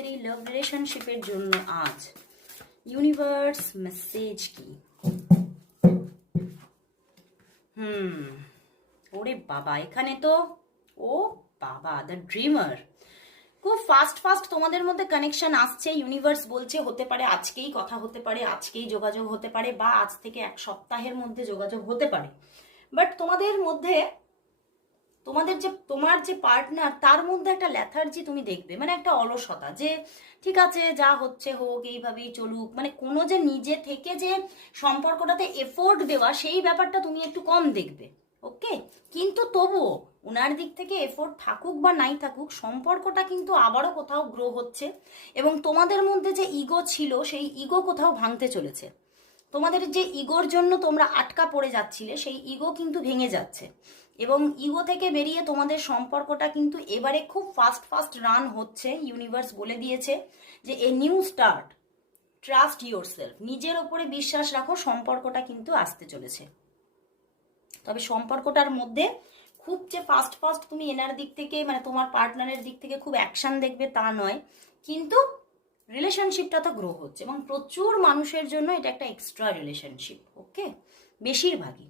এই লাভ রিলেশনশিপের জন্য আজ ইউনিভার্স মেসেজ কি? ওরে বাবা, এখানে তো ও বাবা দ্য ড্রিমার। খুব ফাস্ট ফাস্ট তোমাদের মধ্যে কানেকশন আসছে। ইউনিভার্স বলছে হতে পারে আজকেই কথা হতে পারে, আজকেই যোগাযোগ হতে পারে, বা আজ থেকে এক সপ্তাহের মধ্যে যোগাযোগ হতে পারে। বাট তোমাদের মধ্যে তোমার যে পার্টনার, তার মধ্যে একটা ল্যাথার্জি তুমি দেখবে, মানে একটা অলসতা, যে ঠিক আছে যা হচ্ছে হোক, এইভাবেই চলুক, মানে কোনো যে নিজে থেকে যে সম্পর্কটাতে এফোর্ট দেওয়া, সেই ব্যাপারটা তুমি একটু কম দেখবে। ওকে, কিন্তু তবুও ওনার দিক থেকে এফোর্ট থাকুক বা নাই থাকুক, সম্পর্কটা কিন্তু আবারও কোথাও গ্রো হচ্ছে, এবং তোমাদের মধ্যে যে ইগো ছিল, সেই ইগো কোথাও ভাঙতে চলেছে। তোমাদের যে ইগোর জন্য তোমরা আটকা পড়ে যাচ্ছিলে, সেই ইগো কিন্তু ভেঙে যাচ্ছে, এবং ইগো থেকে বেরিয়ে তোমাদের সম্পর্কটা কিন্তু এবারে খুব ফাস্ট ফাস্ট রান হচ্ছে। ইউনিভার্স বলে দিয়েছে যে a new start, trust your self, নিজের ওপরে বিশ্বাস রাখো, সম্পর্কটা কিন্তু আসতে চলেছে। তবে সম্পর্কটার মধ্যে খুব যে ফাস্ট ফাস্ট তুমি এনার দিক থেকে, মানে তোমার পার্টনারের দিক থেকে খুব অ্যাকশন দেখবে তা নয়, কিন্তু রিলেশনশিপটা তো গ্রো হচ্ছে, এবং প্রচুর মানুষের জন্য এটা একটা এক্সট্রা রিলেশনশিপ। ওকে, বেশিরভাগই